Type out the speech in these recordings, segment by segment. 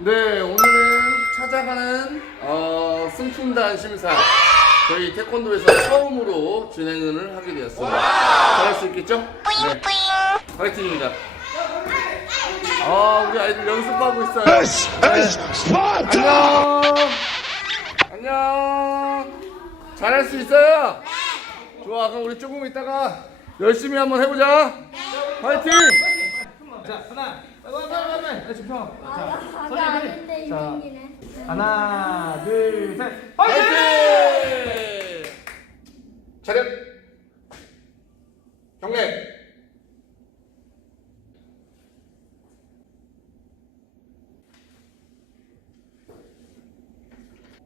네, 오늘은 찾아가는 어, 승춘단 심사 저희 태권도에서 처음으로 진행을 하게 되었습니다. 잘할 수 있겠죠? 네, 화이팅입니다. 아, 우리 아이들 연습하고 있어요. 안녕. 안녕. 잘할 수 있어요. 좋아, 그럼 우리 조금 있다가 열심히 한번 해보자. 화이팅. 자 하나 빨리 빨리 빨리 빨리 집중 자 가게 아닌데 자. 이민이네. 하나 둘 셋 화이팅 화이팅! 차렷! 경례!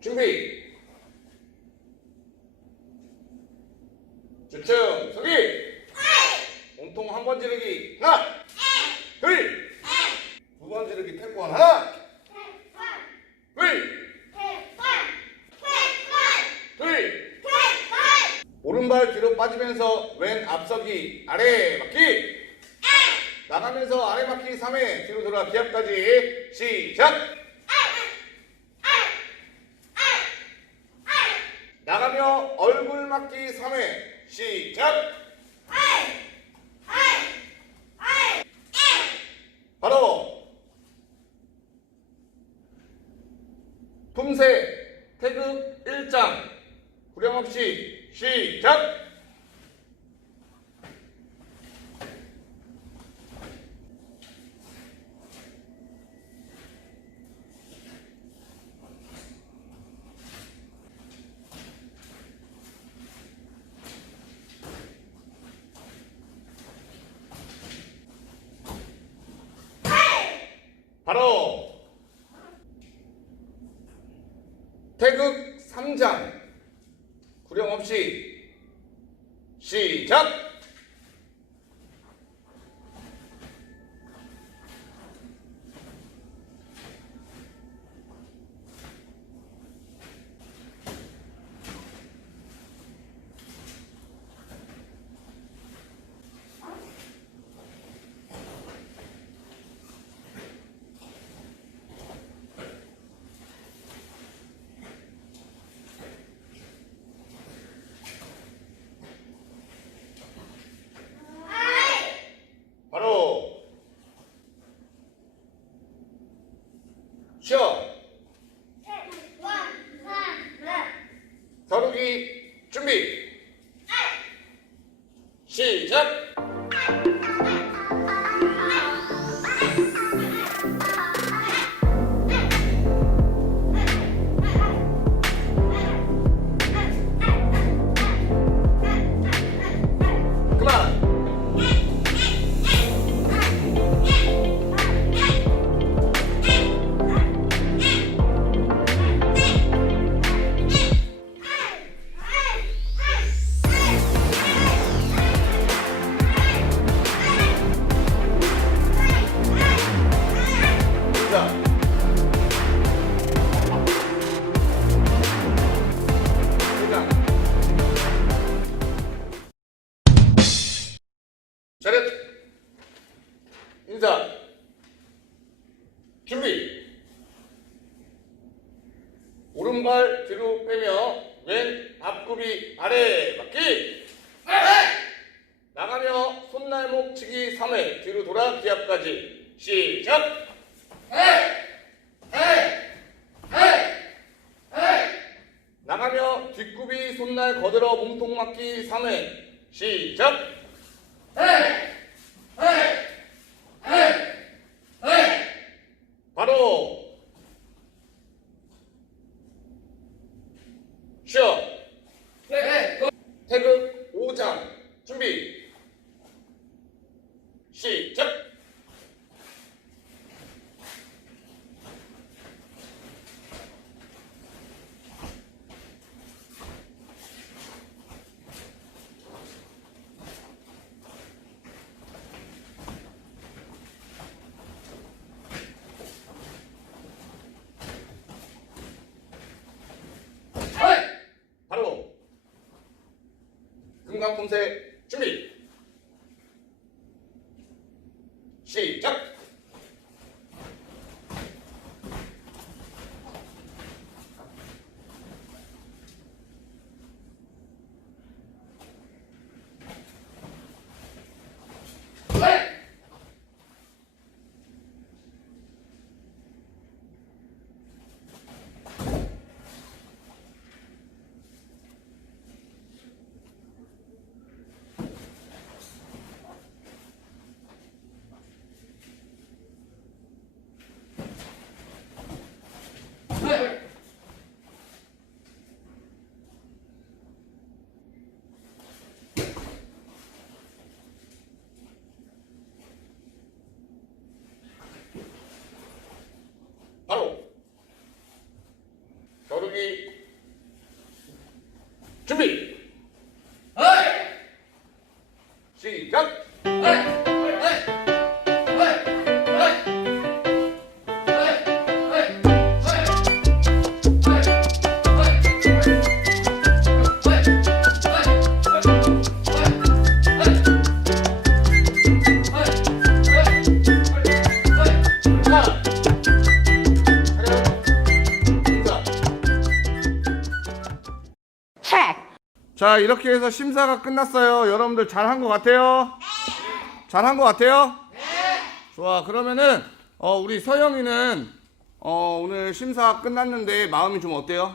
준비! 주춤 서기! 몸통 한 번 지르기 하나! 둘! 두 번 지르기 태권 하나! 둘! 둘! 오른발 뒤로 빠지면서 왼 앞서기 아래 막기. 나가면서 아래 막기 3회 뒤로 돌아 기압까지 시작. 나가며 얼굴 막기 3회 시작. 바로 품새 태극 1장 구령 없이 시작! 바로 태극 3장 구령 없이 시작 바로 쉬어 겨루기 준비 시작 인사. 준비. 오른발 뒤로 빼며 왼 앞굽이 아래 맞기. 나가며 손날목 치기 3회 뒤로 돌아 기압까지 시작. 나가며 뒷굽이 손날 거들어 몸통 맞기 3회 시작 바로 쉬어 태극 5장 준비 시작 바로 금강품새 준비 시작 경기 준 자 이렇게 해서 심사가 끝났어요 여러분들 잘한 것 같아요? 잘한 것 같아요? 좋아 그러면은 어, 우리 서영이는 어, 오늘 심사 끝났는데 마음이 좀 어때요?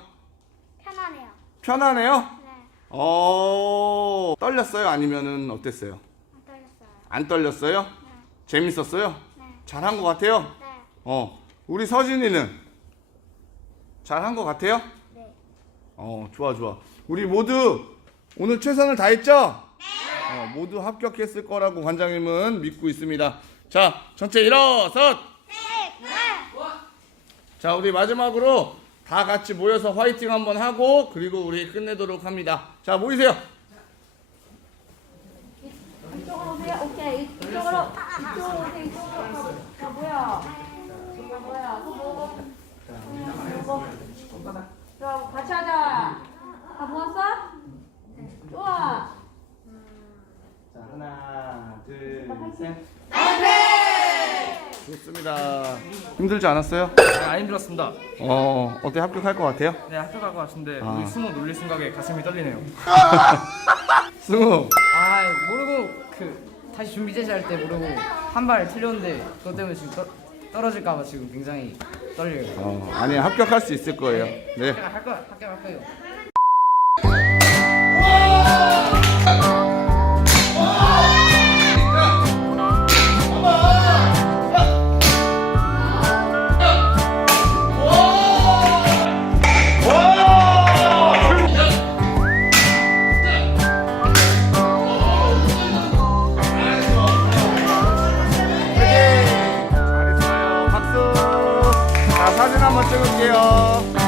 편하네요. 편하네요? 네, 어 떨렸어요 아니면은 어땠어요? 안 떨렸어요. 안 떨렸어요? 네, 재밌었어요? 네, 잘한 것 같아요? 네, 어 우리 서진이는 잘한 것 같아요? 네. 어 좋아 좋아 우리 모두 오늘 최선을 다했죠? 어, 모두 합격했을 거라고 관장님은 믿고 있습니다 자 전체 일어서 자 우리 마지막으로 다 같이 모여서 화이팅 한번 하고 그리고 우리 끝내도록 합니다 자 모이세요 이쪽으로 오세요. 오케이. 이쪽으로. 이쪽으로 오세요. 이쪽으로. 자, 뭐야? 자, 뭐야? 손 모으고. 모으고. 자, 같이 하자. 다 모았어? 좋아. 자 하나 둘셋 좋습니다 힘들지 않았어요? 네, 안 힘들었습니다 어 어때 합격할 것 같아요? 네 합격할 것 같은데 아. 우리 스모 놀릴 생각에 가슴이 떨리네요 승우 아 모르고 그 다시 준비 제시할 때 모르고 한 발 틀렸는데 그것 때문에 지금 떨, 떨어질까봐 지금 굉장히 떨려요. 어, 아니 합격할 수 있을 거예요 네 합격할 거야 합격할 거예요. 찍을게요